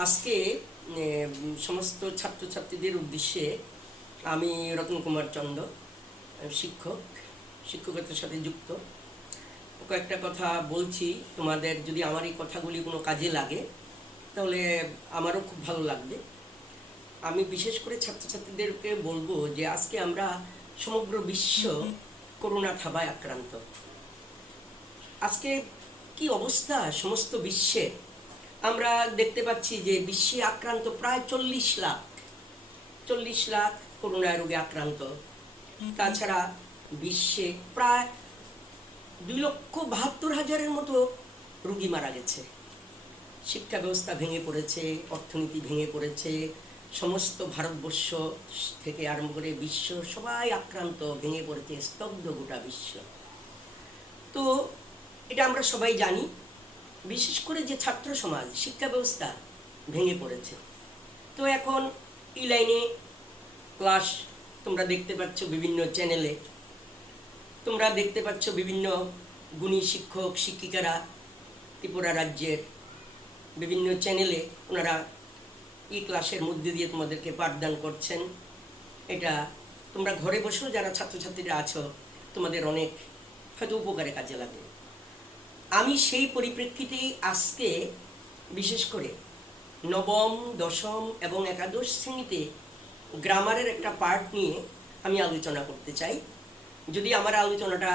আজকে সমস্ত ছাত্রছাত্রীদের উদ্দেশ্যে আমি রতন কুমার চন্দ, শিক্ষক, শিক্ষকতার সাথে যুক্ত, কয়েকটা কথা বলছি। তোমাদের যদি আমার এই কথাগুলি কোনো কাজে লাগে তাহলে আমারও খুব ভালো লাগবে। আমি বিশেষ করে ছাত্রছাত্রীদেরকে বলবো যে আজকে আমরা সমগ্র বিশ্ব করোনা থাবায় আক্রান্ত। আজকে কি অবস্থা সমস্ত বিশ্বে, আমরা দেখতে পাচ্ছি যে বিশ্বে আক্রান্ত প্রায় 40 লাখ করোনা রোগে আক্রান্ত। তাছাড়া বিশ্বে প্রায় 2,72,000-এর মতো রোগী মারা গেছে। শিক্ষা ব্যবস্থা ভেঙে পড়েছে, অর্থনীতি ভেঙে পড়েছে, সমস্ত ভারতবর্ষ থেকে আরম্ভ করে বিশ্ব সবাই আক্রান্ত, ভেঙে পড়েছে, স্তব্ধ গোটা বিশ্ব। তো এটা আমরা সবাই জানি। বিশেষ করে যে ছাত্র সমাজ, শিক্ষা ব্যবস্থা ভেঙে পড়েছে। তো এখন ই লাইনে ক্লাস তোমরা দেখতে পাচ্ছ বিভিন্ন চ্যানেলে, তোমরা দেখতে পাচ্ছ বিভিন্ন গুণী শিক্ষক শিক্ষিকারা ত্রিপুরা রাজ্যের বিভিন্ন চ্যানেলে ওনারা ই ক্লাসের মধ্যে দিয়ে তোমাদেরকে পাঠদান করছেন। এটা তোমরা ঘরে বসেও যারা ছাত্রছাত্রীরা আছো তোমাদের অনেক হয়তো উপকারে কাজে লাগবে। আমি সেই পরিপ্রেক্ষিতে আজকে বিশেষ করে নবম, দশম এবং একাদশ শ্রেণীতে গ্রামারের একটা পার্ট নিয়ে আমি আলোচনা করতে চাই। যদি আমার আলোচনাটা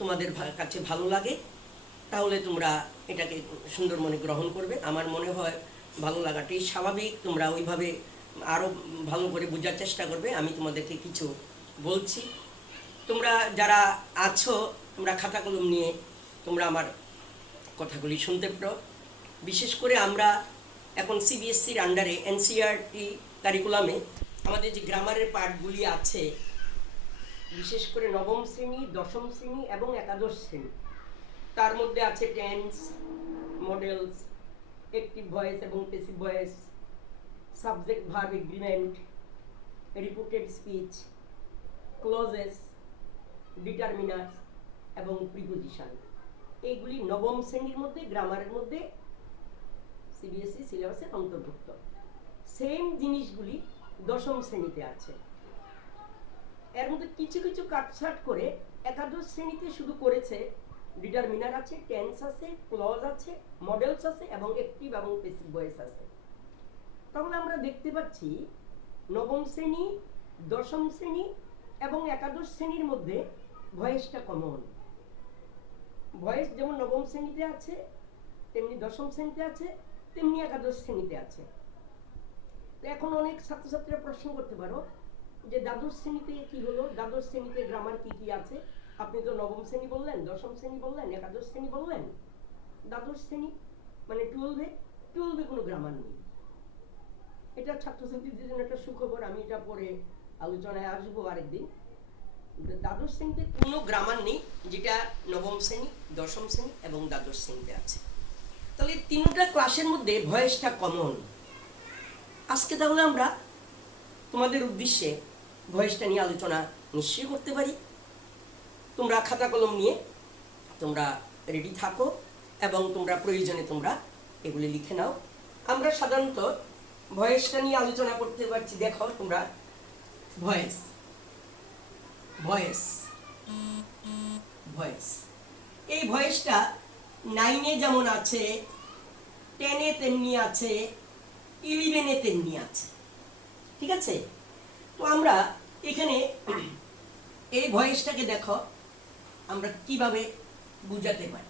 তোমাদের কাছে ভালো লাগে তাহলে তোমরা এটাকে সুন্দর মনে গ্রহণ করবে। আমার মনে হয় ভালো লাগাটাই স্বাভাবিক। তোমরা ওইভাবে আরও ভালো করে বোঝার চেষ্টা করবে। আমি তোমাদেরকে কিছু বলছি, তোমরা যারা আছো তোমরা খাতা কলম নিয়ে তোমরা আমার কথাগুলি শুনতে পারো। বিশেষ করে আমরা এখন সিবিএসসির আন্ডারে এনসিইআরটি কারিকুলামে আমাদের যে গ্রামারের পাঠগুলি আছে, বিশেষ করে নবম শ্রেণী, দশম শ্রেণী এবং একাদশ শ্রেণী, তার মধ্যে আছে টেন্স, মডেলস, অ্যাক্টিভ ভয়েস এবং passive voice, subject verb agreement, reported speech, clauses, determiners এবং প্রিপোজিশন। এইগুলি নবম শ্রেণীর মধ্যে গ্রামারের মধ্যে সিবিএসই সিলেবাসের অন্তর্ভুক্ত। সেম জিনিসগুলি দশম শ্রেণীতে আছে। এর মধ্যে কিছু কিছু কাটছাট করে একাদশ শ্রেণীতে শুধু করেছে ডিটারমিনার আছে, টেন্স আছে, ক্লজ আছে, মডেলস আছে এবং অ্যাক্টিভ এবং প্যাসিভ ভয়েস আছে। তাহলে আমরা দেখতে পাচ্ছি নবম শ্রেণী, দশম শ্রেণী এবং একাদশ শ্রেণীর মধ্যে ভয়েসটা কমন। ভয়েস যেমন নবম শ্রেণীতে আছে, তেমনি দশম শ্রেণীতে আছে, তেমনি একাদশ শ্রেণীতে আছে। এখন অনেক ছাত্রছাত্রীরা প্রশ্ন করতে পারো যে দ্বাদশ শ্রেণীতে কি হলো, দ্বাদশ শ্রেণীতে গ্রামার কি কি আছে? আপনি তো নবম শ্রেণী বললেন, দশম শ্রেণী বললেন, একাদশ শ্রেণী বললেন, দ্বাদশ শ্রেণী মানে 12-এ কোনো গ্রামার নেই। এটা ছাত্রছাত্রীদের জন্য একটা সুখবর। আমি এটা পরে আলোচনায় আসবো আরেকদিন। দ্বাদশ শ্রেণীতে কোনো গ্রামার নেই, যেটা নবম শ্রেণী, দশম শ্রেণী এবং দ্বাদশ শ্রেণীতে আছে। তাহলে তিনটা ক্লাসের মধ্যে ভয়েসটা কমন। আজকে তাহলে আমরা তোমাদের উদ্দেশ্যে ভয়েসটা নিয়ে আলোচনা নিশ্চয়ই করতে পারি। তোমরা খাতা কলম নিয়ে তোমরা রেডি থাকো এবং তোমরা প্রয়োজনে তোমরা এগুলি লিখে নাও। আমরা সাধারণত ভয়েসটা নিয়ে আলোচনা করতে পারছি। দেখো তোমরা, ভয়েস, ভয়েস, ভয়েস, এই ভয়েসটা 9-এ যেমন আছে, 10-এ তেমনি আছে, 11-এ তেমনি আছে। ঠিক আছে? তো আমরা এখানে এই ভয়েসটাকে দেখো আমরা কিভাবে বুঝাতে পারি।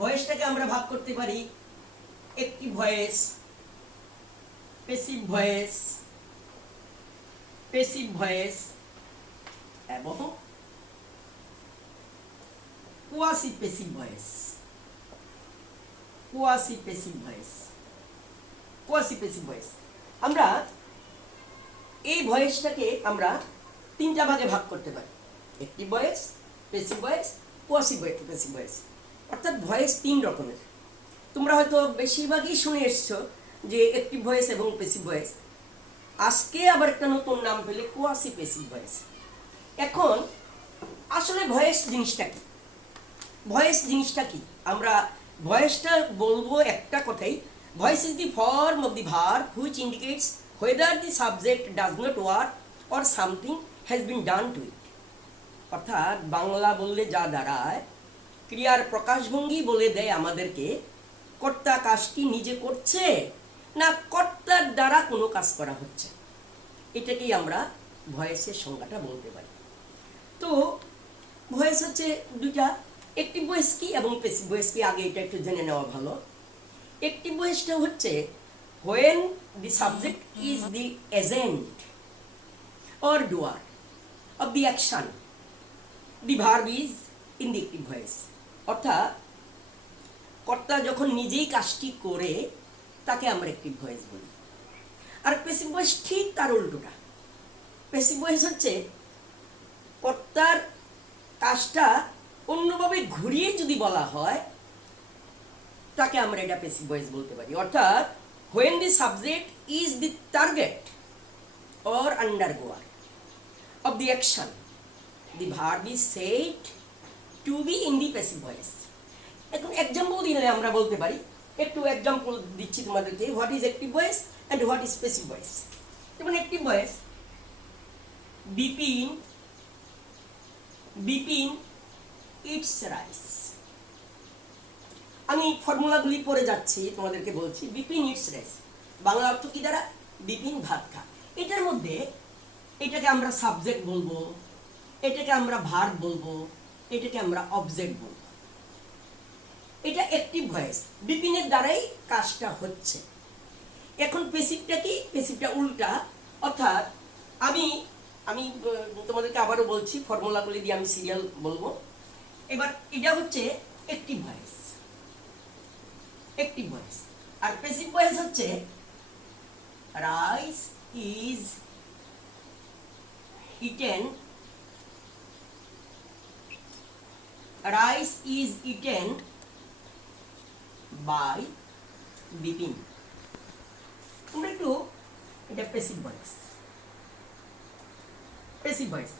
ভয়েসটাকে আমরা ভাগ করতে পারি active voice, passive voice, passive voice এবং quasi passive voice. Quasi passive voice, quasi passive voice. আমরা এই ভয়েসটাকে আমরা তিনটা ভাগে ভাগ করতে পারি: active voice, passive voice, quasi passive voice. অর্থাৎ ভয়েস তিন রকমের। তোমরা হয়তো বেশিরভাগই শুনে এসছো যে অ্যাক্টিভ ভয়েস এবং প্যাসিভ ভয়েস। আজকে আবার একটা নতুন নাম পেলে কোয়াসি প্যাসিভ ভয়েস। এখন আসলে ভয়েস জিনিসটা কি? ভয়েস জিনিসটা কি? আমরা ভয়েসটা বলবো একটা কথাই, voice is the form of the verb which indicates whether the subject does not work or something has been done to it. অর্থাৎ বাংলা বললে যা দাঁড়ায়, ক্রিয়ার প্রকাশভঙ্গি বলে দেয় আমাদেরকে কর্তা কাজটি নিজে করছে না কর্তার দ্বারা কোনো কাজ করা হচ্ছে। এটাকেই আমরা ভয়েসের সংজ্ঞাটা বলতে পারি। তো ভয়েস হচ্ছে দুইটা, অ্যাক্টিভ ভয়েস কি এবং প্যাসিভ ভয়েস কি, আগে এটা একটু জেনে নেওয়া ভালো। অ্যাক্টিভ ভয়েসটা হচ্ছে when the subject is the agent or doer of the action, the verb is in the active voice. অর্থাৎ কর্তা যখন নিজেই কাজটি করে তাকে আমরা অ্যাক্টিভ ভয়েস বলি। আর প্যাসিভ ভয়েস ঠিক তার উল্টোটা। প্যাসিভ ভয়েস হচ্ছে কর্তার কাজটা অন্যভাবে ঘুরিয়ে যদি বলা হয় তাকে আমরা এটা প্যাসিভ ভয়েস বলতে পারি। অর্থাৎ when the subject is the target or undergoer of the action, the verb is said to be in the passive voice. এখন এক্সাম্পল দিলে আমরা বলতে পারি, একটু এক্সাম্পল দিচ্ছি তোমাদেরকে, what is active voice and what is passive voice. যেমন active voice, Bipin eats rice. আমি ফর্মুলাগুলি পড়ে যাচ্ছি, তোমাদেরকে বলছি। বিপিন ইটস রাইস, বাংলা অর্থ কি দ্বারা? বিপিন ভাত খা। এটার মধ্যে এটাকে আমরা সাবজেক্ট বলবো, এটাকে আমরা ভার্ব বলবো, এটাকে আমরা অবজেক্ট বলবো। এটা অ্যাক্টিভ ভয়েস, বিপিনের দ্বারাই কাজটা হচ্ছে। এখন প্যাসিভটা কি? প্যাসিভটা উল্টা। অর্থাৎ আমি তোমাদেরকে আবারও বলছি, ফর্মুলাগুলি দিয়ে আমি সিরিয়াল বলবো। এবার এটা হচ্ছে অ্যাক্টিভ ভয়েস, অ্যাক্টিভ ভয়েস। আর প্যাসিভ ভয়েস হচ্ছে rice is eaten, rice is eaten by Bipin. তোমরা একটু এটা প্যাসিভ ভয়েস, প্যাসিভ ভয়েস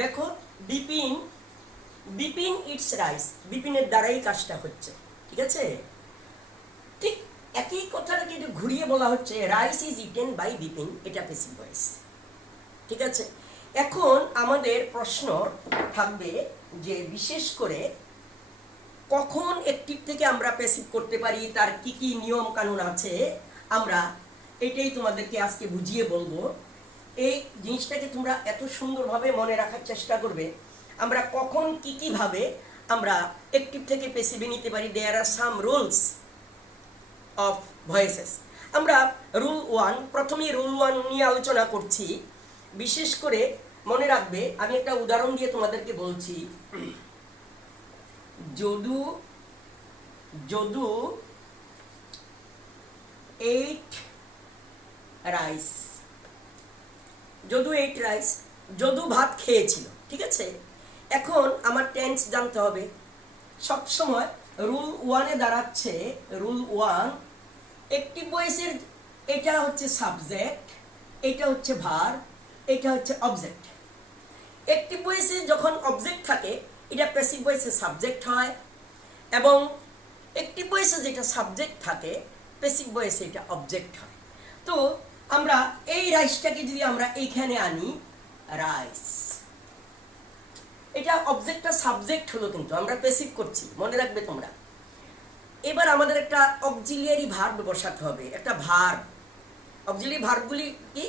দেখো। বিপিন ইটস রাইস, বিপিনের দ্বারাই কাজটা হচ্ছে, ঠিক আছে? ঠিক একই কথাটাকে একটু ঘুরিয়ে বলা হচ্ছে, rice is eaten by Bipin, এটা প্যাসিভ ভয়েস, ঠিক আছে? এখন আমাদের প্রশ্ন থাকবে যে বিশেষ করে কখন অ্যাক্টিভ থেকে আমরা প্যাসিভ করতে পারি, তার কি কি নিয়ম কানুন আছে, আমরা এটাই তোমাদেরকে আজকে বুঝিয়ে বলবো। এই জিনিসটাকে তোমরা এত সুন্দরভাবে মনে রাখার চেষ্টা করবে, আমরা কখন কি কিভাবে আমরা অ্যাক্টিভ থেকে প্যাসিভে নিতে পারি। দেয়ার আর সাম রুলস অফ ভয়েসেস। আমরা রুল 1, প্রথমে রুল 1 নিয়ে আলোচনা করছি। বিশেষ করে মনে রাখবে, আমি একটা উদাহরণ দিয়ে তোমাদেরকে বলছি। যদু ate রাইস, যদু ভাত খেয়েছিল, ঠিক আছে? এখন আমার টেন্স জানতে হবে। সবসময় রুল 1-এ দাঁড়াচ্ছে, রুল 1 অ্যাক্টিভ ভয়েসের এটা হচ্ছে সাবজেক্ট, এটা হচ্ছে ভার্ব, এটা হচ্ছে অবজেক্ট। অ্যাক্টিভ ভয়েসে যখন অবজেক্ট থাকে এটা প্যাসিভ ভয়েসে সাবজেক্ট হয়, এবং অ্যাক্টিভ ভয়েসে যেটা সাবজেক্ট থাকে প্যাসিভ ভয়েসে এটা অবজেক্ট হয়। তো আমরা এই রাইসটাকে যদি আমরা এইখানে আনি, রাইস, এটা অবজেক্টটা সাবজেক্ট হলো, কিন্তু আমরা প্যাসিভ করছি, মনে রাখবে তোমরা। এবার আমাদের একটা অক্সিলিয়ারি ভার্ব বসাতে হবে, একটা ভার্ব। অক্সিলিয়ারি ভার্বগুলি কি?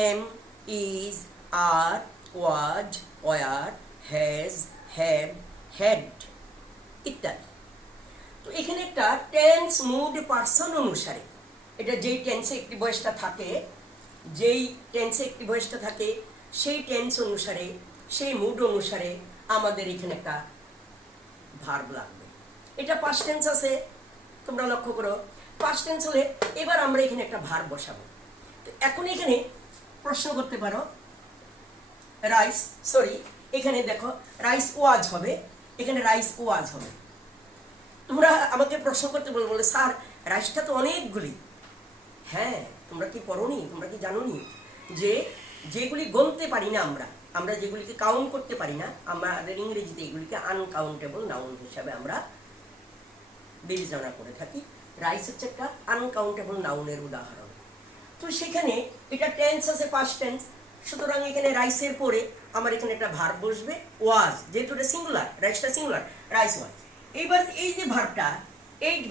Am, is, are, was, were, has, had, had ইত্যাদি। তো এখানে একটা টেন্স, মুড, পার্সন অনুসারে, এটা যেই টেন্সে অ্যাক্টিভ ভয়েসটা থাকে, সেই টেন্স অনুসারে, সেই মুড অনুসারে আমাদের এখানে একটা ভার্ব লাগবে। এটা পাস্ট টেন্স আছে, তোমরা লক্ষ্য করো। পাস্ট টেন্স হলে এবার আমরা এখানে একটা ভার্ব বসাবো। তো এখন এখানে প্রশ্ন করতে পারো, এখানে দেখো রাইস ওয়াজ হবে, এখানে রাইস ওয়াজ হবে। তোমরা আমাকে প্রশ্ন করতে বলে, স্যার রাইসটা তো অনেকগুলি। হ্যাঁ, তোমরা কি পড়োনি? তোমরা কি জানোনি যে যেগুলি গণতে পারি না আমরা যেগুলিকে কাউন্ট করতে পারি না, আমাদের ইংরেজিতে এগুলিকে আনকাউন্টেবল নাউন হিসাবে আমরা বিবেচনা করে থাকি। রাইস হচ্ছে একটা আনকাউন্টেবল নাউনের উদাহরণ। তো সেখানে এটা টেন্স আছে পাস্ট টেন্স, সুতরাং এখানে রাইসের পরে আমার এখানে একটা ভার্ব বসবে ওয়াজ, যেহেতু এটা সিঙ্গুলার, রাইসটা সিঙ্গুলার, রাইস ওয়াজ। এইবার এই যে ভার্বটা, এইট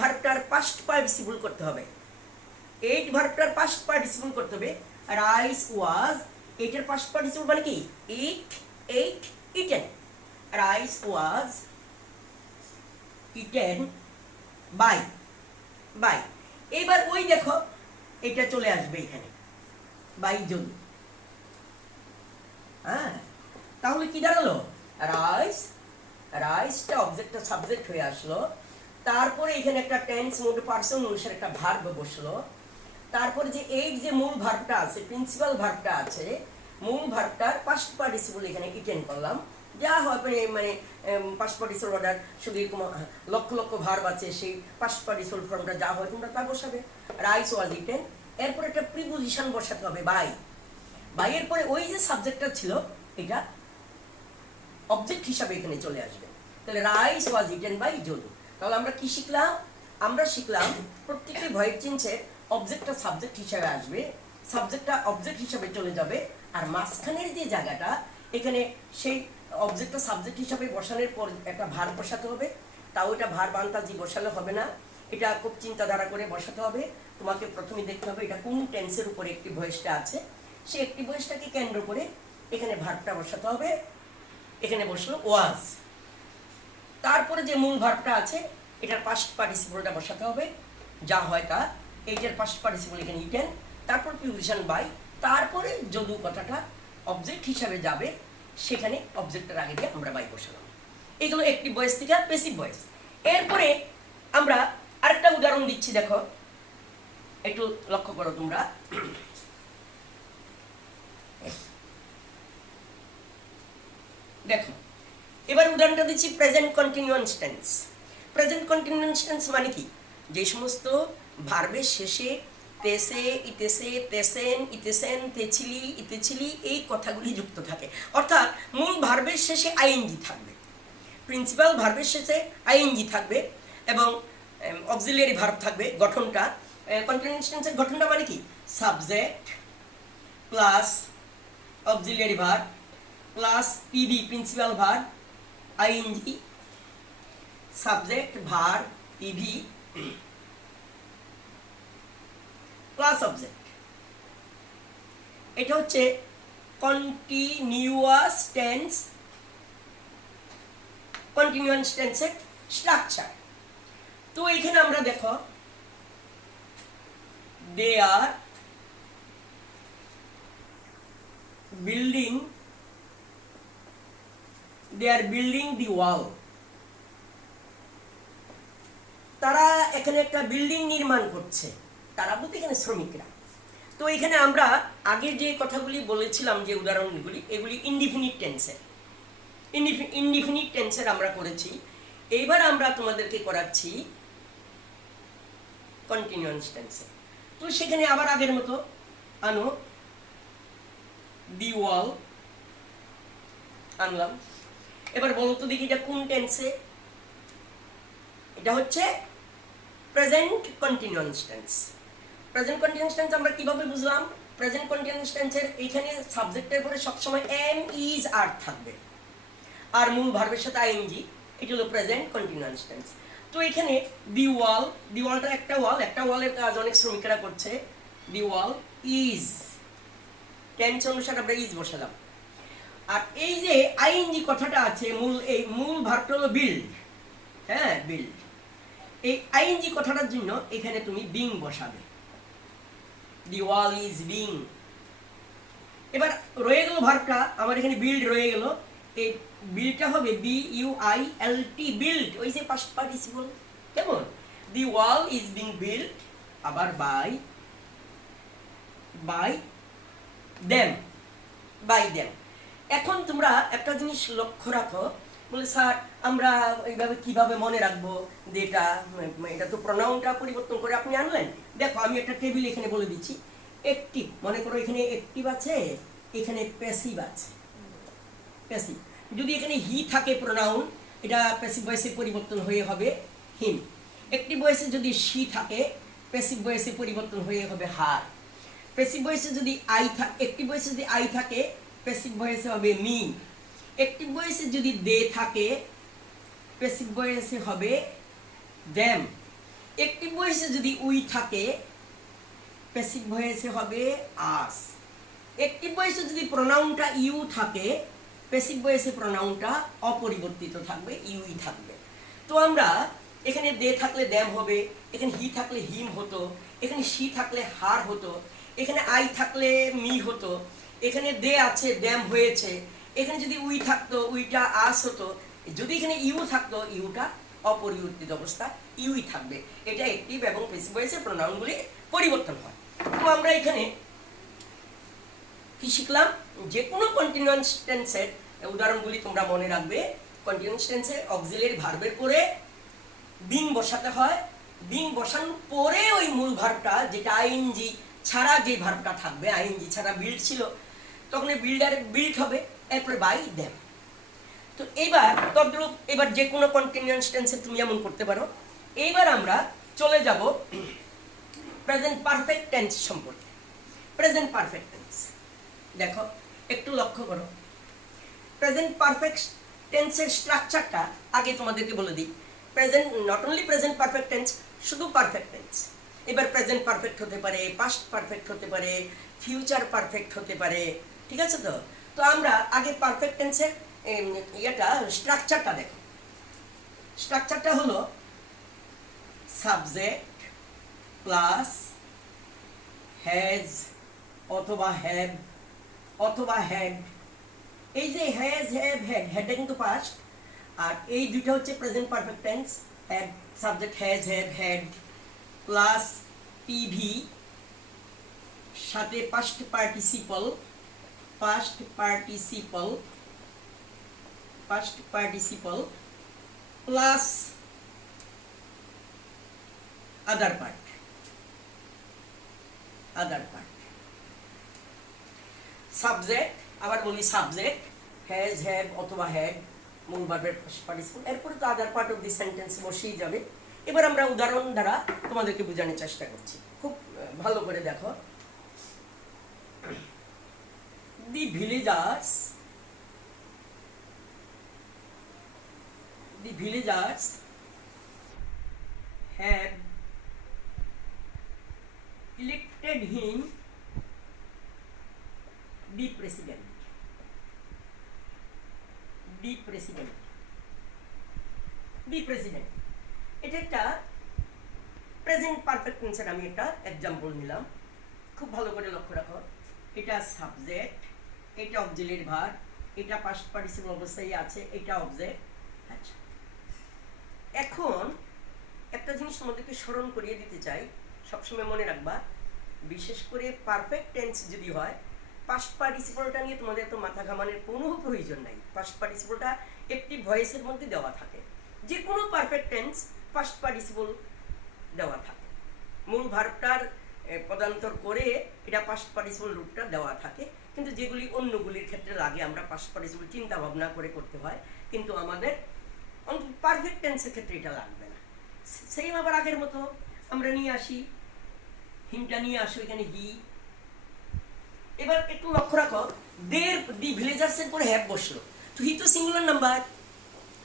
ভার্বটার পাস্ট পার্টিসিপল করতে হবে, রাইস ওয়াজ, এইটার পাস্ট পার্টিসিপল মানে কি eat eaten, rice was eaten by. এবার ওই দেখো এটা চলে আসবে এখানে বাই যদি, হ্যাঁ তাহলে কি দাঁড়ালো, রাইসটা অবজেক্টটা সাবজেক্ট হয়ে আসলো, তারপরে এখানে একটা টেন্স মোড পারসন অনুসারে একটা ভার্ব বসলো, তারপরে যে এইট যে মূল ভার্বটা আছে, প্রিন্সিপাল ভার্বটা আছে, মূল ভার্বটার পাস্ট পার্টিসিপল এখানে ইটেন করলাম, যা হবে মানে পাস্ট পার্টিসিপল অর্ডার, শুধু এরকম লক্ষ লক্ষ ভার্ব আছে, সেই পাস্ট পার্টিসিপল ফর্মটা যা হয় তোমরা তা বসাবে, রাইস ওয়াজ ইটেন। এরপর একটা প্রিপোজিশন বসাতে হবে বাই এর পরে ওই যে সাবজেক্টটা ছিল এটা অবজেক্ট হিসাবে এখানে চলে আসবে, তাহলে rice was eaten by Jadu. তাহলে আমরা কি শিখলাম, প্রত্যেকটি ভয়েড চেঞ্জের অবজেক্টটা সাবজেক্ট হিসাবে আসবে, সাবজেক্টটা অবজেক্ট হিসাবে চলে যাবে, আর মাঝখানের যে জায়গাটা এখানে সেই অবজেক্টটা সাবজেক্ট হিসাবে বসানোর পর একটা ভার্ব বসাতে হবে। তাও এটা ভার্ব আন্তাজি বসালে হবে না, এটা খুব চিন্তাধারা করে বসাতে হবে। তোমাকে প্রথমে দেখতে হবে এটা কোন টেন্সের উপরে একটি ভয়েসটা আছে, সেই একটি ভয়েসটাকে কেন্দ্র করে এখানে ভার্বটা বসাতে হবে, এখানে বসলো ওয়াজ। তারপরে যে মূল ভার্বটা আছে এটার পাস্ট পার্টিসিপলটা বসাতে হবে, যা হয় তা, এইটার পাস্ট পার্টিসিপল এখানে ইটেন, তারপর প্রিপোজিশন বাই, তারপরে যদু কথাটা অবজেক্ট হিসাবে যাবে, সেখানে অবজেক্টের আগে দিয়ে আমরা বাই বসালাম। এইগুলো একটি ভয়েস থেকে প্যাসিভ ভয়েস। এরপরে আমরা আরেকটা উদাহরণ দিচ্ছি, দেখো একটু লক্ষ্য করো তোমরা। দেখো এবার উদাহরণটা দিচ্ছি present continuous tense. Present continuous tense মানে কি, যে সমস্ত ভার্বের শেষে তেসে, ইতেসে, তেসেন, ইতেসেন, তেছিলি, ইতেছিলি এই কথাগুলি যুক্ত থাকে, অর্থাৎ মূল ভার্বের শেষে আইএনজি থাকবে, প্রিন্সিপাল ভার্বের শেষে আইএনজি থাকবে এবং অক্সিলিয়ারি ভার্ব থাকবে। গঠনটা কন্টিনিউয়াস টেন্সের গঠনটা মানে কি, subject plus auxiliary verb plus PV principal verb, ING, subject verb PV plus object. এটা হচ্ছে কন্টিনিউয়াস টেন্সের স্ট্রাকচার। তো এখানে আমরা দেখো দে আর বিল্ডিং দি ওয়াল, তারা এখানে একটা বিল্ডিং নির্মাণ করছে, তারা বলতে এখানে শ্রমিকরা। তো এখানে আমরা আগে যে কথাগুলি বলেছিলাম, যে উদাহরণগুলি, এগুলি ইনডিফিনিট টেন্সের আমরা করেছি। এইবার আমরা তোমাদেরকে করাচ্ছি কন্টিনিউয়াস টেন্সে। তো সেখানে আবার আগের মতো আনো, দি ওয়াল আনলাম। এবার বলো তো দেখি এটা কোন টেন্সে, এটা হচ্ছে present continuous tense. Present continuous tense আমরা কিভাবে বুঝলাম, প্রেজেন্ট কন্টিনিউয়াস টেন্সের এইখানে সাবজেক্টের পরে সবসময় এম ইজ আর থাকবে, আর মূল ভার্বের সাথে আইএনজি, এটা হলো প্রেজেন্ট কন্টিনিউয়াস টেন্স। তো এখানে দি ওয়ালটা একটা ওয়ালের কাজ অনেক শ্রমিকরা করছে, দি ওয়াল ইজ, টেন্স অনুসারে আমরা ইজ বসালাম। আর এই যে আইএনজি কথাটা আছে, মূল ভার্বটা হলো বিল্ড, হ্যাঁ বিল্ড। এই আইএনজি কথাটার জন্য এখানে তুমি বিং বসাবে, দি ওয়াল ইজ বিং। এবার রয়ে গেল ভার্বটা আমার এখানে বিল্ড রয়ে গেল, এই বিল্ডটা হবে BUILT, বিল্ড, ওই যে পাস্ট পার্টিসিপল, কেমন, দি ওয়াল ইজ বিং বিল্ড, আবার বাই দেম। এখন তোমরা একটা জিনিস লক্ষ্য রাখো, বলে স্যার আমরা এইভাবে কিভাবে মনে রাখবো যে এটা তো প্রনাউনটা পরিবর্তন করে আপনি আনলেন। দেখো আমি একটা টেবিল এখানে বলে দিচ্ছি, অ্যাক্টিভ, মনে করো এখানে অ্যাক্টিভ আছে, এখানে প্যাসিভ আছে, প্যাসিভ। যদি এখানে হি থাকে প্রনাউন, এটা প্যাসিভ ভয়েসে পরিবর্তন হয়ে হবে হিম। অ্যাক্টিভ ভয়েসে যদি সি থাকে, প্যাসিভ ভয়েসে পরিবর্তন হয়ে হবে হার। প্যাসিভ ভয়েসে যদি অ্যাক্টিভ ভয়েসে যদি আই থাকে, প্যাসিভ ভয়েসে হবে মি। অ্যাক্টিভ ভয়েসে যদি দে থাকে, প্যাসিভ ভয়েসে হবে দেম। অ্যাক্টিভ ভয়েসে যদি উই থাকে, প্যাসিভ ভয়েসে হবে আস। অ্যাক্টিভ ভয়েসে যদি প্রোনাউনটা ইউ থাকে, প্যাসিভ ভয়েসে প্রোনাউনটা অপরিবর্তিত থাকবে, ইউই থাকবে। তো আমরা এখানে দে থাকলে দ্যাম হবে, এখানে হি থাকলে হিম হতো, এখানে সি থাকলে হার হতো, এখানে আই থাকলে মি হতো, এখানে দে আছে দ্যাম হয়েছে, এখানে যদি উই থাকতো উইটা আস হতো, যদি এখানে ইউ থাকতো ইউটা অপরিবর্তিত অবস্থা ইউই থাকবে। এটা অ্যাক্টিভ এবং প্যাসিভ ভয়েসে প্রোনাউনগুলি পরিবর্তন হয়। তো আমরা এখানে কি শিখলাম? যে কোনো কন্টিনিউয়াস টেন্সের উদাহরণগুলি তোমরা মনে রাখবে। কন্টিনিউয়াস টেন্সে অক্সিলারি ভার্বের পরে বিং বসাতে হয়, বিং বসানোর পরে ওই মূল ভার্বটা যেটা আইএনজি ছাড়া যে ভার্বটা থাকবে, আইএনজি ছাড়া বিল্ড ছিল, তখন বিল্ডার বিল্ড হবে, এরপরে বাই দেম। তো এইবার তদ্রূপ এবার যে কোনো কন্টিনিউয়াস টেন্সে তুমি এমন করতে পারো। এইবার আমরা চলে যাব প্রেজেন্ট পারফেক্ট টেন্স সম্পর্কে। প্রেজেন্ট পারফেক্ট টেন্স দেখো, একটু লক্ষ্য করো। প্রেজেন্ট পারফেক্ট টেন্সের স্ট্রাকচারটা আগে তোমাদেরকে বলে দিই। Present not only present perfect tense, শুধু পারফেক্ট টেন্স। এবার প্রেজেন্ট পারফেক্ট হতে পারে, পাস্ট পারফেক্ট হতে পারে, ফিউচার পারফেক্ট হতে পারে, ঠিক আছে? তো তো আমরা আগে পারফেক্ট টেন্সের এটা স্ট্রাকচারটা দেখো। স্ট্রাকচারটা হলো সাবজেক্ট প্লাস হ্যাজ অথবা হ্যাভ অথবা হ্যাড। এই যে হ্যাজ হ্যাভ হ্যাড, হ্যাডটা কিন্তু পাস্ট, আর এই দুইটা হচ্ছে present perfect tense. Have subject has have had plus PV সাথে past participle, past participle, past participle plus other part, other part. Subject, আবার বলি সাবজেক্ট হ্যাজ হ্যাভ অথবা হ্যাড, মূল ভার্বের পার্টিসিপল, এরপরে তো other part of the sentence বসেই যাবে। এবার আমরা উদাহরণ দ্বারা তোমাদেরকে বোঝানোর চেষ্টা করছি, খুব ভালো করে দেখো। দি villagers, the villagers have elected him the president, the president, the president। এটা একটা প্রেজেন্ট পারফেক্ট টেন্সের আমি একটা এক্সাম্পল নিলাম, খুব ভালো করে লক্ষ্য রাখো। এটা সাবজেক্ট, এটা অক্সিলারি ভার্ব, এটা পাস্ট পার্টিসিপল অবস্থায় আছে, এটা অবজেক্ট। আচ্ছা, এখন একটা জিনিস তোমাদেরকে স্মরণ করিয়ে দিতে চাই, সবসময় মনে রাখবা, বিশেষ করে পারফেক্ট টেন্স যদি হয়, পাস্ট পার্টিসিপলটা নিয়ে তোমাদের এত মাথা ঘামানোর কোনো প্রয়োজন নাই। পাস্ট পার্টিসিপলটা একটি ভয়েসের মধ্যে দেওয়া থাকে, যে কোনো পারফেক্ট টেন্স পাস্ট পার্টিসিপল দেওয়া থাকে, মূল ভার্বটার পদান্তর করে এটা পাস্ট পার্টিসিপল রূপটা দেওয়া থাকে। কিন্তু যেগুলি অন্যগুলির ক্ষেত্রে লাগে আমরা পাস্ট পার্টিসিপল চিন্তা ভাবনা করে করতে হয়, কিন্তু আমাদের পারফেক্ট টেন্সের ক্ষেত্রে এটা লাগবে না। সেম আবার আগের মতো আমরা নিয়ে আসি, হিমটা নিয়ে আসো এখানে হি। এবার একটু লক্ষ্য রাখো, দের দি ভিলেজার্সের পরে হ্যাভ বসলো, তো হি তো সিঙ্গুলার নাম্বার,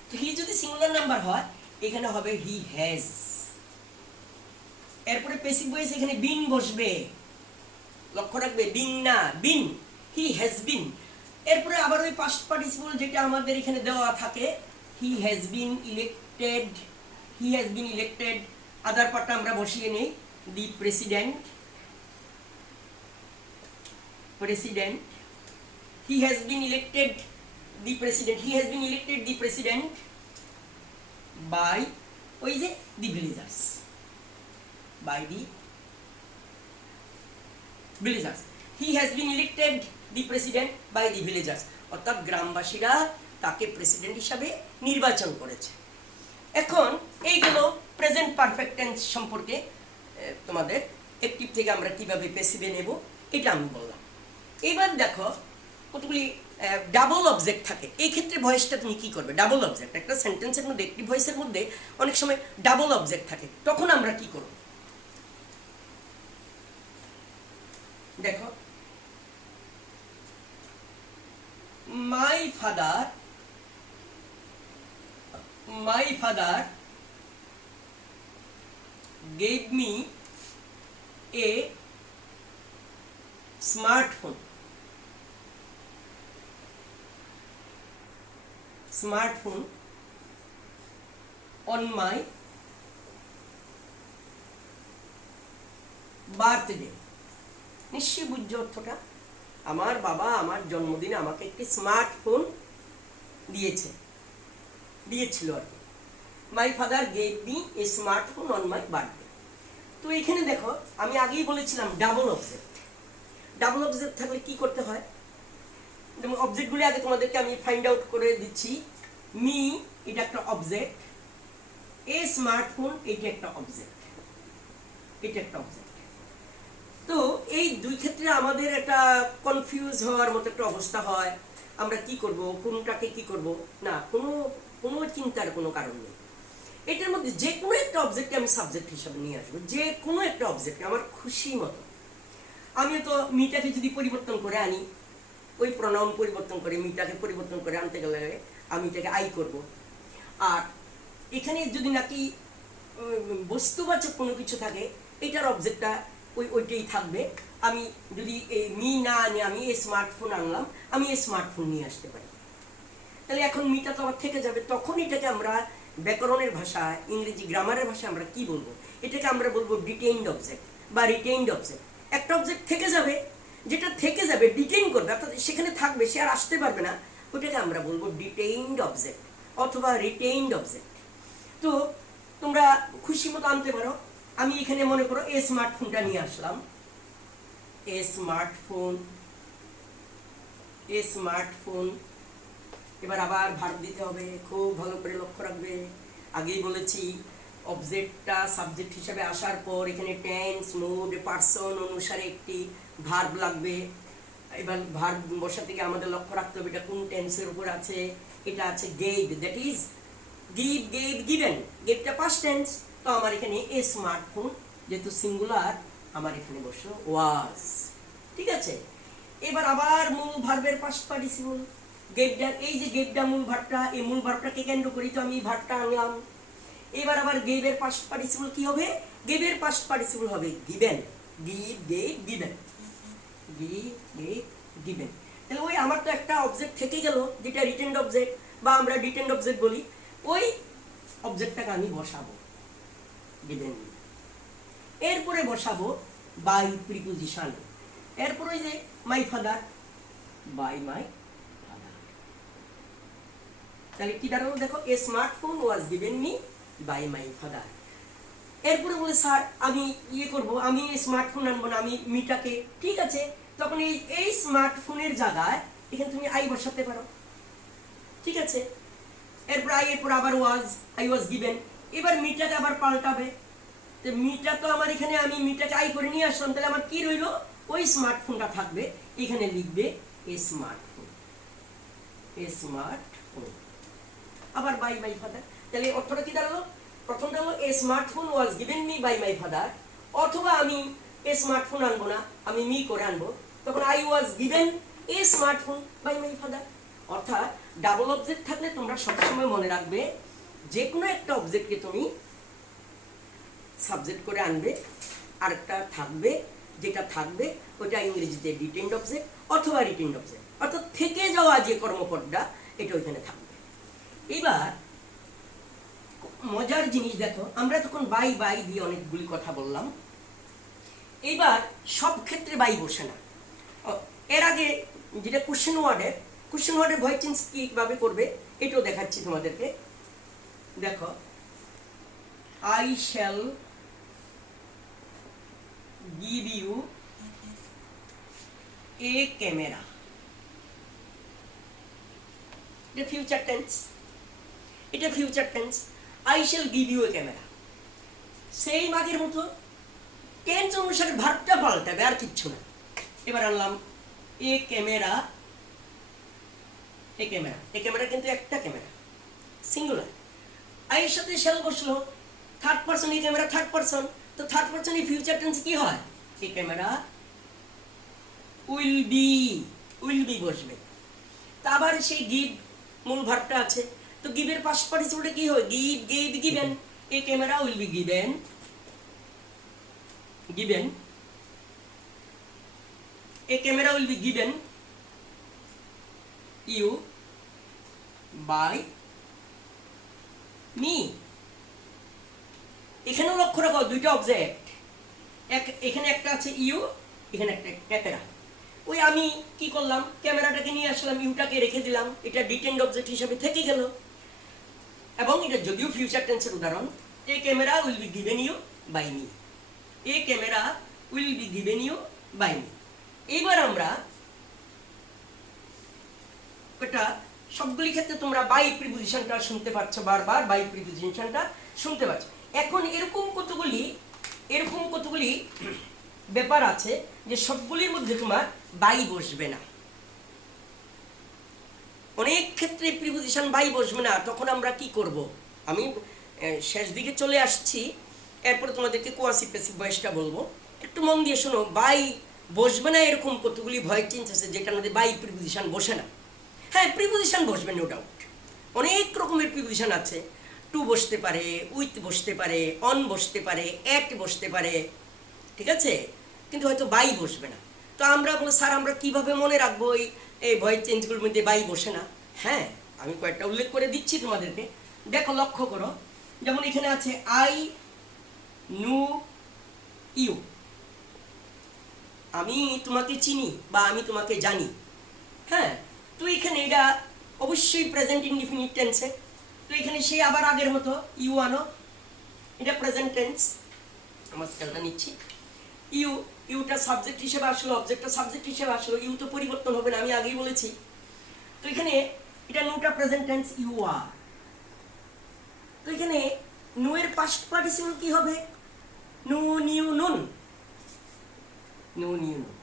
তো হি যদি সিঙ্গুলার নাম্বার হয় এখানে হবে হি হ্যাজ। এরপরে প্যাসিভ ভয়েস এখানে বিন বসবে, লক্ষ্য রাখবে, বিং না বিন, হি হ্যাজ বিন। এরপরে আবার ওই পাস্ট পার্টিসিপল যেটা আমাদের এখানে দেওয়া থাকে, he has been elected, he has been elected. Other পার্টটা আমরা বসিয়ে নেই, the president, president, he has been elected the president, he has been elected the president by ওই যে the villagers, by the villagers, he has been elected the president by the villagers, অর্থাৎ গ্রামবাসীরা তাকে president হিসাবে নির্বাচন করেছে। এখন এই গেল প্রেজেন্ট পারফেক্ট টেন্স সম্পর্কে তোমাদের, অ্যাক্টিভ থেকে আমরা কিভাবে প্যাসিভে নেব এটা আমি বললাম। এবার দেখো কতগুলি ডাবল অবজেক্ট থাকে। এই ক্ষেত্রে ভয়েসটা তুমি কি করবে? ডাবল অবজেক্ট, একটা সেন্টেন্সের মধ্যে, একটি ভয়েসের মধ্যে অনেক সময় ডাবল অবজেক্ট থাকে, তখন আমরা কি করব? দেখো, my father gave me a smartphone on my birthday. নিশ্চয়ই বুঝছো অর্থটা? আমার বাবা আমার জন্মদিনে আমাকে একটি স্মার্টফোন দিয়েছিল আর কি। My father gave me a smartphone on my birthday. তো এখানে দেখো, আমি আগেই বলেছিলাম ডাবল অবজেক্ট। ডাবল অবজেক্ট থাকলে কি করতে হয়? যেমন অবজেক্টগুলি আগে তোমাদেরকে আমি ফাইন্ড আউট করে দিচ্ছি। মি এটা একটা অবজেক্ট, এ স্মার্টফোন এটা একটা অবজেক্ট। তো এই দুই ক্ষেত্রে আমাদের একটা কনফিউজ হওয়ার মতো একটা অবস্থা হয়। আমরা কি করব, কোনটাকে কি করব? না, কোনো চিন্তার কোনো কারণ নেই। এটার মধ্যে যে কোনো একটা অবজেক্টকে আমি সাবজেক্ট হিসাবে নিয়ে আসবো, যে কোনো একটা অবজেক্টকে আমার খুশি মতো। আমিও তো মিটাকে যদি পরিবর্তন করে আনি, ওই প্রনাউন পরিবর্তন করে মিটাকে পরিবর্তন করে আনতে গেলে আমি এটাকে আই করব। আর এখানে যদি নাকি বস্তুবাচক কোনো কিছু থাকে, এটার অবজেক্টটা ওইটাই থাকবে। আমি যদি এই মি না আনি, আমি এই স্মার্টফোন আনলাম, আমি এই স্মার্টফোন নিয়ে আসতে পারি। তাহলে এখন মিটা তো আবার থেকে যাবে। তখন এটাকে আমরা ব্যাকরণের ভাষায়, ইংরেজি গ্রামারের ভাষায় আমরা কি বলবো? এটাকে আমরা বলবো ডিটেইনড অবজেক্ট বা রিটেইনড অবজেক্ট। একটা অবজেক্ট থেকে যাবে, যেটা থেকে যাবে ডিটেইন করবে, অর্থাৎ সেখানে থাকবে, সে আর আসতে পারবে না, ওটাকে আমরা বলবো ডিটেইনড অবজেক্ট অথবা রিটেইনড অবজেক্ট। তো তোমরা খুশি মতো আনতে পারো। আমি এখানে মনে করো এই স্মার্টফোনটা নিয়ে আসলাম, এ স্মার্টফোন। এবার আবার ভার্ব দিতে হবে, খুব ভালো করে লক্ষ্য রাখবে। আগেই বলেছি অবজেক্টটা সাবজেক্ট হিসাবে আসার পর এখানে টেন্স, মুড, পার্সন অনুসারে একটি ভার্ব লাগবে। এবার ভার্ব বসাতে গিয়ে আমাদের লক্ষ্য রাখতে হবে এটা কোন টেন্সের উপর আছে। এটা আছে গেভ, দ্যাট ইজ গিভেন। গেভটা পাস্ট টেন্স, তো আমার এখানে এ স্মার্টফোন যেহেতু সিঙ্গুলার, আমার এখানে বসলো ওয়াজ। ঠিক আছে, এবার আবার মূল ভার্বের পাস্ট পার্টিসিপল গেভটা, এই যে গেভটা মূল ভার্বটা, এই মূল ভার্বটাকে কেন্দ্র করি তো আমি ভার্বটা আনলাম। এবার আবার গেভের পাস্ট পার্টিসিপল কি হবে? গেভের পাস্ট পার্টিসিপল হবে গিভেন। গিভেন। তাহলে ওই আমার তো একটা অবজেক্ট থেকে গেল, যেটা রিটেন্ড অবজেক্ট বা আমরা ডিটেন্ড অবজেক্ট বলি। ওই অবজেক্টটাকে আমি বসাবো গিভেন। এরপরে বসাবো বাই প্রিপোজিশন। এরপর ওই যে my father, by my father. তাহলে কি দাঁড়ালো দেখো, a smartphone was given me by my father. এরপরে বলে স্যার আমি করব, আমি স্মার্টফোন আনবো না, আমি মিটাকে। ঠিক আছে, তখন এই স্মার্টফোনের জায়গায় এখানে তুমি আই বসাতে পারো। ঠিক আছে, এরপর এরপর আবার আই ওয়াজ গিভেন। এবার মিটাকে আবার পাল্টাবে। তো মিটা তো আমার এখানে, আমি মিটাকে আই করে নিয়ে আসলাম, তাহলে আমার কি রইলো? ওই স্মার্টফোনটা থাকবে, এখানে লিখবে এ স্মার্টফোন। আবার বাই মাই ফাদার। তাহলে অর্থটা কি দাঁড়ালো? প্রথমটা হলো a smartphone was given me by my father, অথবা আমি এ স্মার্টফোন আনবো না, আমি মি করে আনবো, তখন I was given a smartphone by my father. অর্থাৎ ডাবল অবজেক্ট থাকলে তোমরা সবসময় মনে রাখবে, যে কোনো একটা অবজেক্টকে তুমি সাবজেক্ট করে আনবে, আরেকটা থাকবে, যেটা থাকবে ওটা ইংরেজিতে ডিটেন্ড অবজেক্ট অথবা রিটেন্ড অবজেক্ট, অর্থাৎ থেকে যাওয়া যে কর্মপদটা এটা ওইখানে থাকবে। এবার মজার জিনিস দেখো, আমরা তখন বাই বাই দিয়ে অনেকগুলি কথা বললাম। এবার সব ক্ষেত্রে বাই বসে না। এর আগে যেটা কোশ্চেন ওয়ার্ডের ভয়েস চেঞ্জ কিভাবে করবে এটাও দেখাচ্ছি তোমাদেরকে। দেখো, I shall give you a camera. এটা future tense. I shall give you a camera, সেই আগের মতো টেন্স অনুসারে ভার্বটা পাল্টাবে, আর কিচ্ছু না। এবার আনলাম এ ক্যামেরা এই ক্যামেরা কিন্তু একটা ক্যামেরা সিঙ্গুলার। আর এর সাথে শেল বসলো থার্ড পারসন, এই ক্যামেরা থার্ড পারসন, তো থার্ড পারসন এই ফিউচার টেন্স কি হয়, এই ক্যামেরা উইল বি বসবে। তা আবার সেই গিভ মূল ভার্বটা আছে, তো গিভের পাস্ট পার্টিসিপলটা কি হয়, গিভ গেভ গিভেন, এই camera will be given a camera will be given you by me। এখানেও লক্ষ্য রাখো দুইটা অবজেক্ট, এখানে একটা আছে ইউ, এখানে একটা ক্যামেরা। ওই আমি কি করলাম, ক্যামেরাটাকে নিয়ে আসলাম, ইউটাকে রেখে দিলাম, এটা ডিটেন্ড অবজেক্ট হিসাবে থেকে গেল। এবং এটা যদিও ফিউচার টেন্সের উদাহরণ, এই camera will be given you by me, এই camera will be given you by me. এইবার আমরা এটা সবগুলি ক্ষেত্রে তোমরা বাই প্রিপোজিশনটা শুনতে পাচ্ছ, বারবার বাই প্রিপোজিশনটা শুনতে পাচ্ছ। এখন এরকম কতগুলি ব্যাপার আছে যে সবগুলির মধ্যে তোমার বাই বসবে না, অনেক ক্ষেত্রে প্রিপোজিশন বাই বসবে না। তখন আমরা কি করব, আমি শেষ দিকে চলে আসছি, এরপর তোমাদেরকে কোয়াসিভ ভয়েসটা বলবো, একটু মন দিয়ে শোনো। বাই বসবে না এরকম কতগুলি ভয়েস চেঞ্জ আছে যেটার মধ্যে বাই প্রিপোজিশন বসে না। হ্যাঁ, প্রিপোজিশন বসবে নো ডাউট, অনেক রকমের প্রিপোজিশন আছে, টু বসতে পারে, উইথ বসতে পারে, অন বসতে পারে, অ্যাট বসতে পারে, ঠিক আছে, কিন্তু হয়তো বাই বসবে না। তো আমরা বলি স্যার আমরা কিভাবে মনে রাখবো এই ভয়েস চেঞ্জগুলোর মধ্যে বাই বসে না? হ্যাঁ, আমি কয়েকটা উল্লেখ করে দিচ্ছি তোমাদেরকে, দেখো লক্ষ্য করো। যেমন এখানে আছে আই নো ইউ, আমি তোমাকে চিনি বা আমি তোমাকে জানি। হ্যাঁ, তো এখানে এটা অবশ্যই প্রেজেন্ট ইনডিফিনিট টেন্সে, তো এখানে সে আবার আগের মতো ইউ আনো, এটা প্রেজেন্ট টেন্স। আমার স্কেলটা নিচ্ছি, ইউটা সাবজেক্ট হিসেবে আসলো, অবজেক্টটা সাবজেক্ট হিসেবে আসলো, ইউ তো পরিবর্তন হবে না, আমি আগেই বলেছি। তো এখানে এটা নোটা প্রেজেন্ট টেন্স ইউ আর। তো এখানে নো এর পাস্ট পার্টিসিপল কি হবে, নো নিউ নুন, নো নিউ নুন।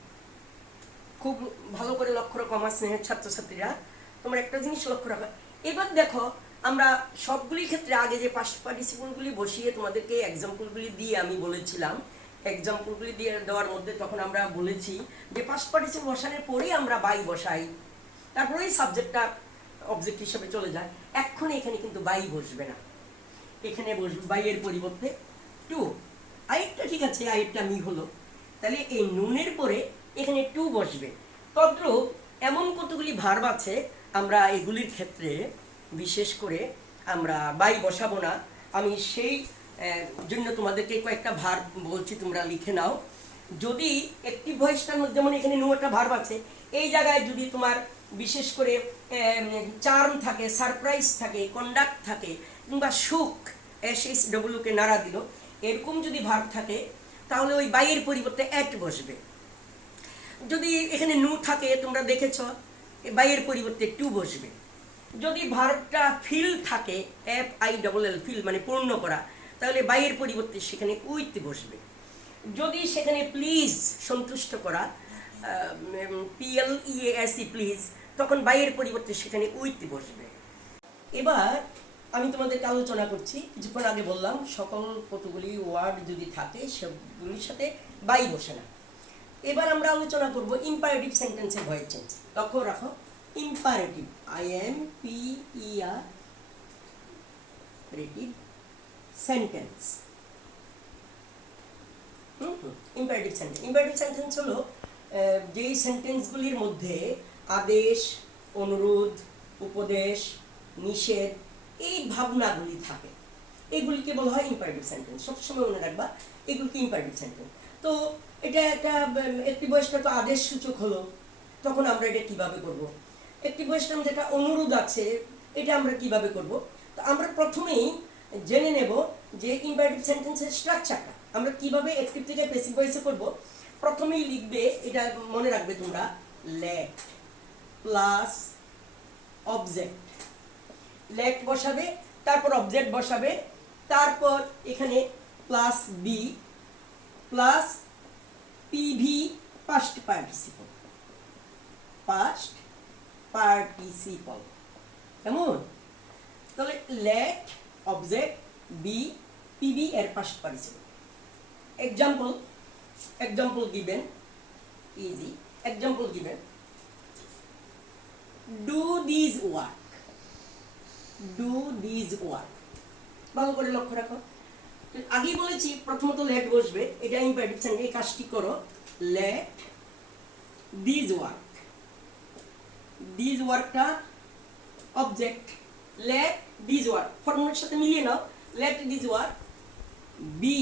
খুব ভালো করে লক্ষ্য রাখো আমার স্নেহের ছাত্রছাত্রীরা, তোমরা একটা জিনিস লক্ষ্য রাখো। এবার দেখো আমরা সবগুলির ক্ষেত্রে আগে যে পাস্ট পার্টিসিপলগুলি বসিয়ে তোমাদেরকে এক্সাম্পলগুলি দিয়ে আমি বলেছিলাম, এক্সাম্পলগুলি দিয়ে দেওয়ার মধ্যে তখন আমরা বলেছি যে পাস্ট পার্টিসিপল বসানোর পরেই আমরা বাই বসাই, তারপরেই সাবজেক্টটা অবজেক্ট হিসেবে চলে যায়। এখন এখানে কিন্তু বাই বসবে না, এখানে বসবে বাইয়ের পরিবর্তে টু। আরেকটা ঠিক আছে, আরেকটা মি হলো, তাহলে এই নুনের পরে এখানে টু বসবে। তদ্রূপ এমন কতগুলি ভার্ব আছে আমরা এগুলির ক্ষেত্রে বিশেষ করে আমরা বাই বসাবো না। আমি সেই জন্য তোমাদেরকে কয়েকটা ভার্ব বলছি, তোমরা লিখে নাও। যদি অ্যাক্টিভ ভয়েসটার মধ্যে, যেমন এখানে নো একটা ভার্ব আছে, এই জায়গায় যদি তোমার বিশেষ করে চার্ম থাকে, সারপ্রাইজ থাকে, কন্ডাক্ট থাকে, কিংবা সুখ, SHWকে নাড়া দিল, এরকম যদি ভার্ব থাকে তাহলে ওই বাইয়ের পরিবর্তে অ্যাট বসবে। যদি এখানে নু থাকে, তোমরা দেখেছ, বাইয়ের পরিবর্তে টু বসবে। যদি ভার্বটা ফিল থাকে, FILL ফিল মানে পূর্ণ করা, তাহলে বাইয়ের পরিবর্তে সেখানে উইথ বসবে। যদি সেখানে প্লিজ সন্তুষ্ট করা, PLEASE প্লিজ, তখন বাইয়ের পরিবর্তে সেখানে উইথ বসবে। এবার আমি তোমাদেরকে আলোচনা করছি, কিছুক্ষণ আগে বললাম সকল কতগুলি ওয়ার্ড যদি থাকে সেগুলির সাথে বাই বসে না। এবার আমরা আলোচনা করব ইম্পারেটিভ সেন্টেন্সের ভয়েস চেঞ্জ। লক্ষ্য রাখো, imperative, IMPERATIVE sentence. Imperative sentence হলো যেই সেন্টেন্সগুলির মধ্যে আদেশ, অনুরোধ, উপদেশ, নিষেধ, এই ভাবনাগুলি থাকে, এগুলিকে বলা হয় ইম্পারেটিভ সেন্টেন্স। সবসময় মনে রাখবা এগুলিকে ইম্পারেটিভ সেন্টেন্স। তো এটা একটি বয়সটা তো আদেশ সূচক হলো, তখন আমরা এটা কিভাবে করব? একটি বয়সটার মধ্যে একটা অনুরোধ আছে, এটা আমরা কিভাবে করব? তো আমরা প্রথমেই জেনে নেব যে ইম্পারেটিভ সেন্টেন্সের স্ট্রাকচারটা আমরা কিভাবে অ্যাক্টিভ থেকে প্যাসিভ ভয়েসে করব। প্রথমেই লিখবে, এটা মনে রাখবে তোমরা, লেট প্লাস অবজেক্ট, লেট বসাবে, তারপর অবজেক্ট বসাবে, তারপর এখানে plus B plus PV past participle, past participle. কেমন? তাহলে লেট অবজেক্ট বি পিবি এর past participle. example given, easy example given, do this work, ভালো করে লক্ষ্য রাখো। আগেই বলেছি প্রথমত লেট বসবে, এটা ইম্পারেটিভ সেন্টেন্স। এই কাজটি করো, লেট দিস ওয়ার্কটা অবজেক্ট, লেট দিস ওয়ার্ক ফর্মুলার সাথে মিলিয়ে নাও, লেট দিস ওয়ার্ক বি,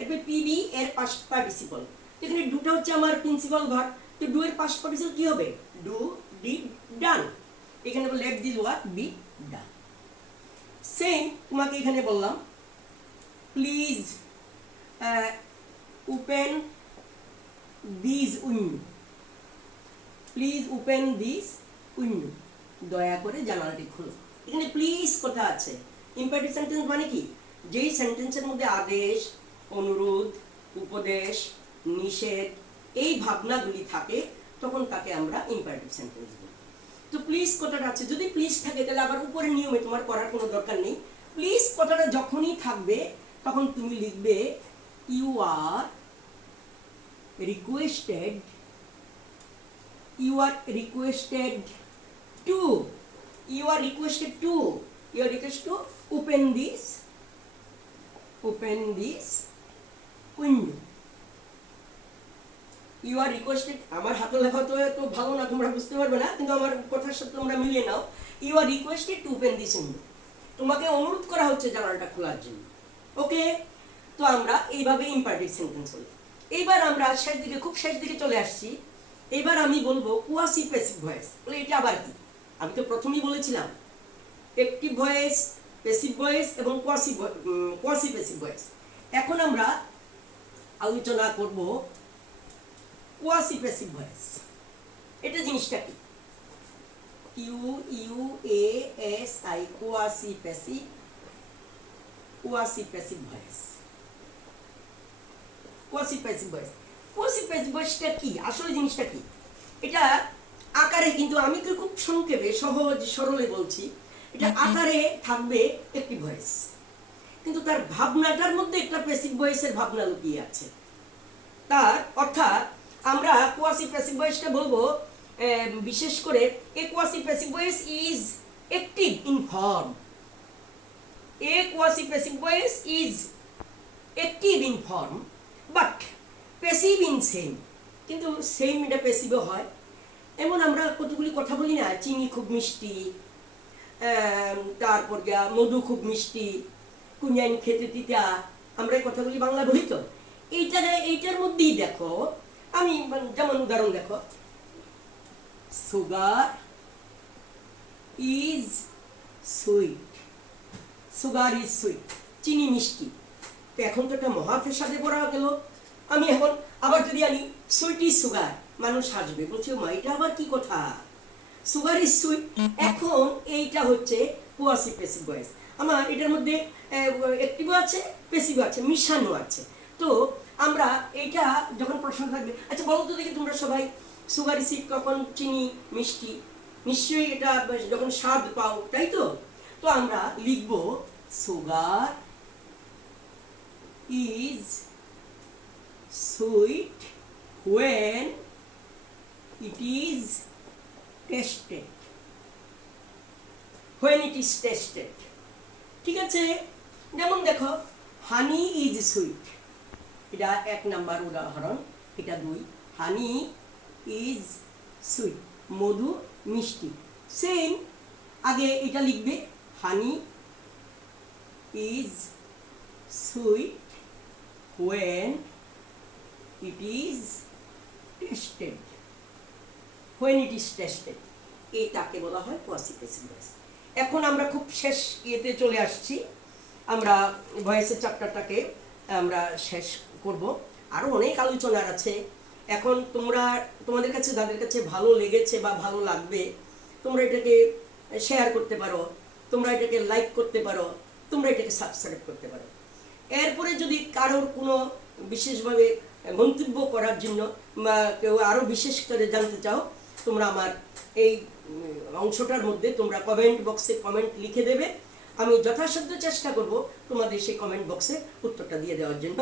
এরপর পিবি এর পাস্ট পার্টিসিপল। এখানে ডুটা হচ্ছে আমার প্রিন্সিপাল ভার্ব, তো ডু এর পাস্ট পার্টিসিপল কি হবে? Do, did, done. এখানে let this work be done. Same তোমাকে এখানে বললাম, প্লিজ ওপেন দিস উইন্ডো, দয়া করে জানালাটি খুলো। এখানে প্লিজ কথা আছে। ইম্পারেটিভ সেন্টেন্স মানে কি? যেই সেন্টেন্সের মধ্যে আদেশ, অনুরোধ, উপদেশ, নিষেধ এই ভাবনাগুলি থাকে তখন তাকে আমরা ইম্পারেটিভ সেন্টেন্স বলি। তো প্লিজ কথাটা আছে, যদি প্লিজ থাকে তাহলে আবার উপরের নিয়মে তোমার করার কোনো দরকার নেই। প্লিজ কথাটা যখনই থাকবে তখন তুমি লিখবে you are requested to open this window. You are requested, আমার হাতে লেখা তো এত ভালো না, তোমরা বুঝতে পারবে না, কিন্তু আমার কথার সাথে তোমরা মিলিয়ে নাও। You are requested to open this window, তোমাকে অনুরোধ করা হচ্ছে জানালাটা খোলার জন্য। ওকে, তো আমরা এইভাবে ইম্পারেটিভ সেন্টেন্স বলি। এইবার আমরা খুব শেষ দিকে চলে আসছি। এবার আমি বলবো কোয়াসি প্যাসিভ ভয়েস। বলে এটা আবার কি? আমি তো প্রথমেই বলেছিলাম অ্যাক্টিভ ভয়েস, প্যাসিভ ভয়েস এবং কোয়াসি প্যাসিভ ভয়েস। এখন আমরা আলোচনা করব কোয়াসি প্যাসিভ ভয়েস। এটা জিনিসটা কি? QUASI, quasi passive voice. Quasi passive ভয়েসটা কি? আসলে জিনিসটা কি? এটা আকারে, কিন্তু আমি তো খুব সংক্ষেপে সহজ সরলে বলছি, এটা আকারে থাকবে একটি ভয়েস, কিন্তু তার ভাবনাটার মধ্যে একটা প্যাসিভ ভয়েসের ভাবনা লুকিয়ে আছে। তার অর্থাৎ আমরা কোয়াসি প্যাসিভ ভয়েসটা বলবো বিশেষ করে a quasi passive voice is active in form, but passive in same. কিন্তু সেম এটা প্যাসিভও হয়। এমন আমরা কতগুলি কথা বলি না, চিনি খুব মিষ্টি, তারপর মধু খুব মিষ্টি, কুঞ্জাইন খেতে তিতা, আমরা এই কথাগুলি বাংলা বলি তো। এইটার মধ্যেই দেখো, আমি যেমন উদাহরণ দেখো, সুগার ইজ সুইট, চিনি মিষ্টি। তো এখন তো একটা মহাফের সাথে পড়া গেল। আমি এখন আবার যদি আনি সুইট ইজ সুগার, মানুষ হাসবে, বলছে মা এটা আবার কি কথা, সুগার ইজ সুইট। এখন এইটা হচ্ছে কোয়াসি প্যাসিভ ভয়েস। আমার এটার মধ্যে অ্যাক্টিভও আছে, প্যাসিভও আছে, মিশানো আছে। তো আমরা এইটা যখন প্রশ্ন থাকবে, আচ্ছা বলো তো দেখি তোমরা সবাই, সুগার ইজ সুইট কখন চিনি মিষ্টি? নিশ্চয়ই এটা যখন স্বাদ পাও, তাই তো? তো আমরা লিখব sugar is sweet when it is tasted, ঠিক আছে? যেমন দেখো, হানি ইজ সুইট, এটা 1 নাম্বার উদাহরণ, এটা 2। হানি ইজ সুইট, মধু মিষ্টি। সেম আগে এটা লিখবে, হানি is sweet when it is tasted, এটাকে বলা হয় কোয়াসি প্যাসিভ ভয়েস। এখন আমরা খুব শেষ ইয়েতে চলে আসছি, আমরা ভয়েসের চ্যাপ্টারটাকে আমরা শেষ করব। আরও অনেক আলোচনার আছে। এখন তোমাদের কাছে যাদের কাছে ভালো লেগেছে বা ভালো লাগবে, তোমরা এটাকে শেয়ার করতে পারো, তোমরা এটাকে লাইক করতে পারো, তোমরা এটাকে সাবস্ক্রাইব করতে পারো। এরপরে যদি কারোর কোনো বিশেষভাবে মন্তব্য করার জন্য বা কেউ আরও বিশেষ করে জানতে চাও, তোমরা আমার এই অংশটার মধ্যে তোমরা কমেন্ট বক্সে কমেন্ট লিখে দেবে। আমি যথাসাধ্য চেষ্টা করব তোমাদের সেই কমেন্ট বক্সে উত্তরটা দিয়ে দেওয়ার জন্য।